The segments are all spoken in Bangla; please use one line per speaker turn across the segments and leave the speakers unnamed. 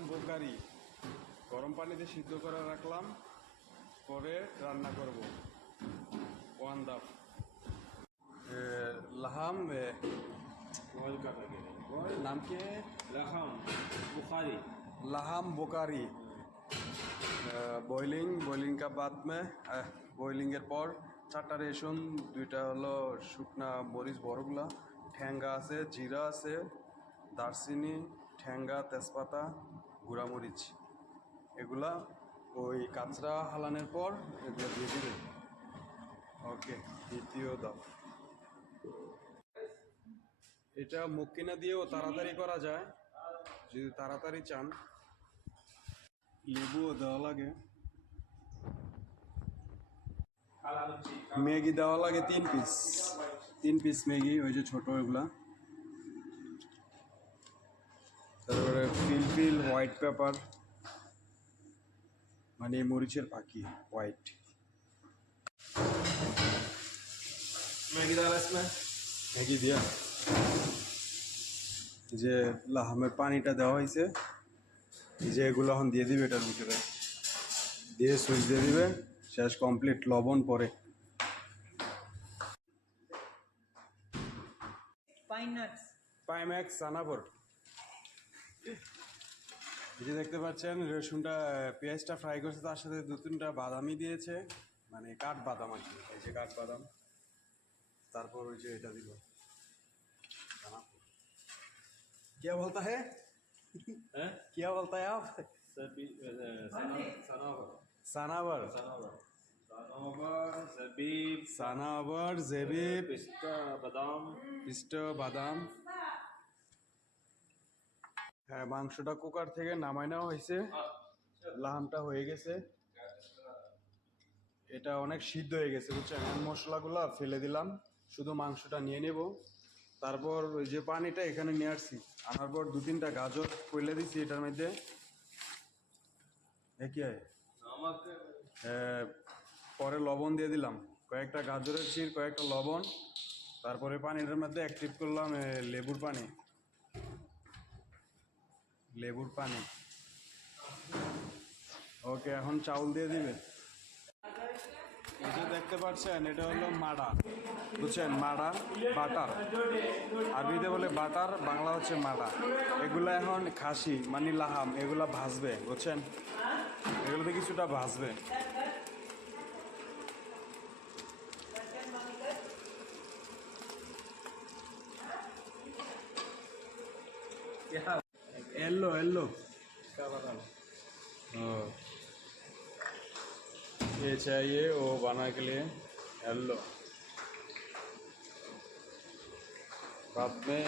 বোকারি গরম পানিতে সিদ্ধ করে রাখলাম পরে রান্না করব ওয়ান দাফ লাহাম এ,
ऑयल का पैकेट है
ওর নাম কি
लहम बुखारी
लाहम बोकारी বয়লিং বয়লিং কা বাদ মে বয়লিং এর পর চারটা রেশন দুইটা হলো শুকনা মরিচ বড়গুলা ঠ্যাঙ্গা আছে জিরা আছে দারচিনি ঠ্যাঙ্গা তেজপাতা গুঁড়ামরিচ, এগুলা ওই কাঁচরা হালানের পর এগুলো দিয়ে দিবে। ওকে, দ্বিতীয় দাও এটা মুক্কিনা দিয়েও তাড়াতাড়ি করা যায়, যদি তাড়াতাড়ি চান। লেবুও দেওয়া লাগে। ম্যাগি দেওয়া লাগে তিন পিস। তিন পিস ম্যাগি, ওই যে ছোট এগুলা। তারপরে ফিলফিল হোয়াইট পেপার মানে মরিচের পাখি হোয়াইট।
ম্যাগি দেওয়া
ম্যাগি দিয়া। যে লাহামের পানিটা দেওয়া হয়েছে যে এগুলো এখন দিয়ে দিবে এটার ভিতরে। দিয়ে সুইচ দিয়ে দিবে শেষ কমপ্লিট লবণ পরে।
পাইনাটস
পাইম্যাক্স সানাপুর এই যে দেখতে পাচ্ছেন রসুনটা পেঁয়াজটা ফ্রাই করছে তার সাথে দু তিনটা বাদামি দিয়েছে মানে কাঠ বাদাম আর কি এই যে কাঠ বাদাম তারপর ওই যে এটা দিল দানাপুর क्या बोलता है
हैं
क्या बोलता है आप
सभी सनावर
सानावर
सनावर सनावर जबीब
सानावर जेबिब
पिस्ता बादाम
পিষ্ট বাদাম হ্যাঁ মাংসটা কুকার থেকে নামাই নেওয়া হয়েছে। লাহামটা হয়ে গেছে। এটা অনেক সিদ্ধ হয়ে গেছে, বুঝছেন? মশলাগুলো ফেলে দিলাম, শুধু মাংসটা নিয়ে নেব। তারপর যে পানিটা এখানে নিয়ে আসছি, আনার পর দু তিনটা গাজর ফেলে দিছি এটার মধ্যে। কি হ্যাঁ, পরে লবণ দিয়ে দিলাম। কয়েকটা গাজরের চির কয়েকটা লবণ, তারপরে পানিটার মধ্যে অ্যাক্টিভ করলাম লেবুর পানি। লেবুর পানি। ওকে, এখন চাউল দিয়ে দিবে। এই যে দেখতে পাচ্ছেন, এটা হলো মাডা। বুঝছেন? মাডা, বাটার। আরবিতে বলে বাটার, বাংলা হচ্ছে মাডা। এগুলো এখন খাসি মানে লাহাম, এগুলা ভাজবে, বুঝছেন? এগুলোতে কিছুটা ভাজবে।
क्या
येल्लो येल्लो
इसका बादाम
ओ ये चाहिए वो बनाने के लिए येल्लो बाद में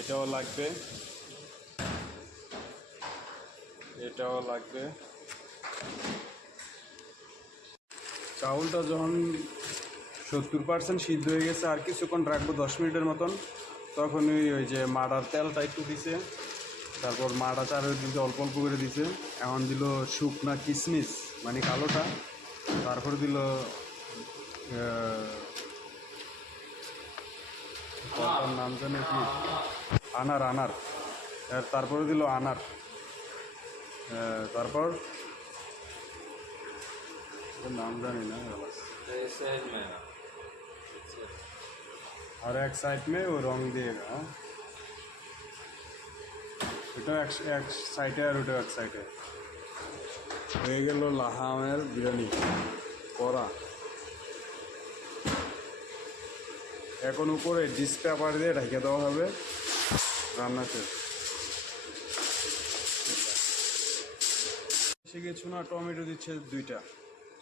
এটাও লাগবে এটাও লাগবে চাউলটা যখন সত্তর পার্সেন্ট সিদ্ধ হয়ে গেছে আর কিছুক্ষণ রাখবো দশ মিনিটের মতন তখন ওই যে মাডার তেলটা একটু দিছে, তারপর মাডা দিকে অল্প অল্প করে দিছে। এখন দিল শুকনা কিসমিস মানে কালোটা। তারপর দিল নাম জানি কি? আনার আনার। তারপরে দিল আনার। তারপর? নাম জানি না। और एक साइड में वो रंग दिएगा हाँ? এটা এক এক সাইডে আর ওটা এক সাইডে হয়ে গেল লাহামের বিরিয়ানি করা এখন উপরে ডিস পেপার দিয়ে ঢেকে দেওয়া হবে রান্না শেষ এসে কিছু না টমেটো দিচ্ছে দুইটা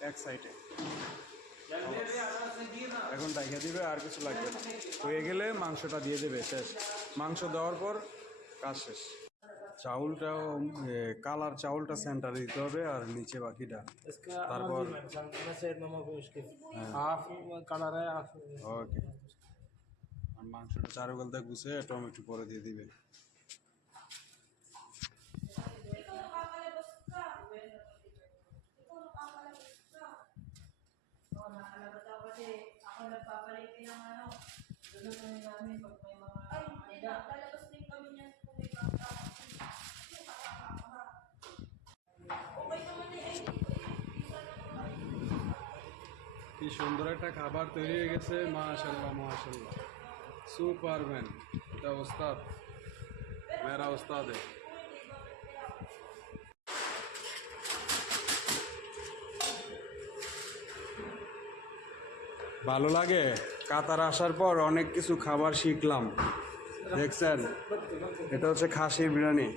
এক সাইডে এখন দেখিয়ে দিবে আর কিছু লাগবে না। হয়ে গেলে মাংসটা দিয়ে দেবে, শেষ। মাংস দেওয়ার পর কাজ শেষ। চাউলটাও কালার চাউলটা সেন্টারে দিতে হবে আর নিচে বাকিটা।
তারপর হ্যাঁ।
ওকে আর মাংসটা চারুকালটা গুছে টমেটো পরে দিয়ে দিবে।
kasi ako nagpapalit ng ano, lulutunin namin pag may mga
Ay, hindi na, lalabas din kami niyan kung may bata.
কি সুন্দর একটা খাবার তৈরি হয়ে গেছে মাশাল্লাহ মাশাল্লাহ সুপারম্যান এটা ওস্তাদ মেরা ওস্তাদ ভালো লাগে? কাতার আসার পর অনেক কিছু খাবার শিখলাম। দেখছেন? এটা হচ্ছে খাসির বিরিয়ানি।